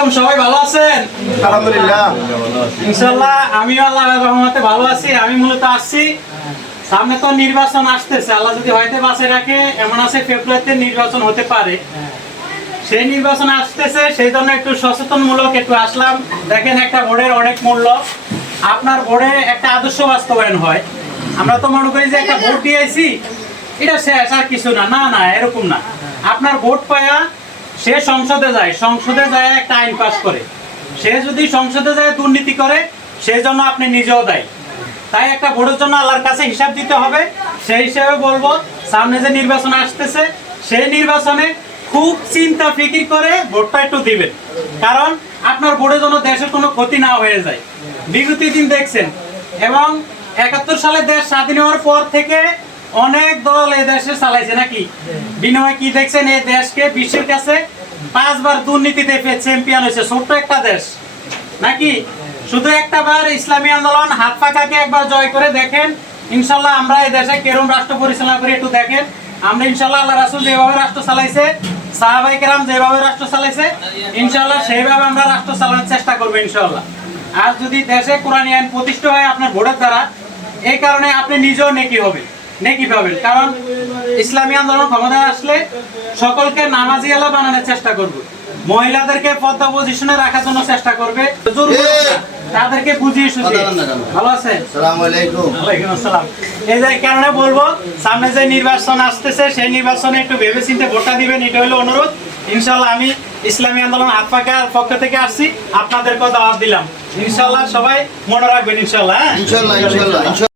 আলাইকুম, সবাই ভালো আছেন? আলহামদুলিল্লাহ। ইনশাআল্লাহ আমিও আল্লাহর রহমতে ভালো আছি। আমি মূলত আসছি, সামনে তো নির্বাচন আসতেছে, আল্লাহ যদি হয়তো বাঁচে রাখে, এমন আছে ফেব্রুয়ারিতে নির্বাচন হতে পারে। সেই নির্বাচন আসতেছে, সেই জন্য একটু সচেতনমূলক একটু আসলাম। দেখেন, একটা ভোটের অনেক মূল্য। আপনার ভোটে একটা আদর্শ বাস্তবায়ন হয়। আমরা তো মনে করি যে একটা ভোট দিয়েছি, এটা শেষ, আর কিছু না। না না, এরকম না। আপনার ভোট পায়া সে সংসদে যায়, সংসদে যায় একটা আইন পাস করে। সে যদি সংসদে যায় দুর্নীতি করে, সেই জন্য আপনি নিজেও দায়ী। তাই একটা ভোটের জন্য আল্লাহর কাছে হিসাব দিতে হবে। সেই হিসেবে বলবো, সামনে যে নির্বাচন আসতেছে, সেই নির্বাচনে খুব চিন্তা ফিকির করে ভোটটা একটু দিবেন। কারণ আপনার ভোটের জন্য দেশের কোনো ক্ষতি না হয়ে যায়। বিগত দিন দেখছেন, এবং ৭১ সালে দেশ স্বাধীন হওয়ার পর থেকে অনেক দল এই দেশে চালাইছে নাকি? বিনিময়ে কি দেখছেন, এই দেশকে বিশ্বের কাছে 5 বার দুর্নীতিতে চ্যাম্পিয়ন হয়েছে, ছোট্ট একটা দেশ নাকি? শুধু একটা বার ইসলামী আন্দোলন হাত পাকাকে একবার জয় করে দেখেন, ইনশাল্লাহ আমরা এই দেশে কেরম রাষ্ট্র পরিচালনা করি একটু দেখেন। আমরা ইনশাল্লাহ আল্লাহ রাসূল যেভাবে রাষ্ট্র চালাইছে, সাহাবায়ে কেরাম যেভাবে রাষ্ট্র চালাইছে, ইনশাল্লাহ সেইভাবে আমরা রাষ্ট্র চালানোর চেষ্টা করবো ইনশাল্লাহ। আর যদি দেশে কোরআনী আইন প্রতিষ্ঠা হয় আপনার ভোটের দ্বারা, এই কারণে আপনি নিজেও নেকি হবে, নেকি পাবেন। কারণ ইসলামী আন্দোলন ক্ষমতায় আসলে সকলকে নামাজি আলা বানানোর চেষ্টা করবে, মহিলাদেরকে পর্দা পজিশনে রাখার জন্য চেষ্টা করবে, তাদেরকে বুঝিয়ে সুঝিয়ে। ভালো আছেন? আসসালামু আলাইকুম। ওয়ালাইকুম আসসালাম। এই যে কারণে বলবো, সামনে যে নির্বাচন আসতেছে, সেই নির্বাচনে একটু ভেবে চিন্তে ভোটটা দিবেন, এটা হলো অনুরোধ। ইনশাল্লাহ আমি ইসলামী আন্দোলন হাত পাকার পক্ষ থেকে আসছি, আপনাদেরকেও দাওয়াত দিলাম। ইনশাল্লাহ সবাই মনে রাখবেন ইনশাল্লাহ। ইনশাআল্লাহ।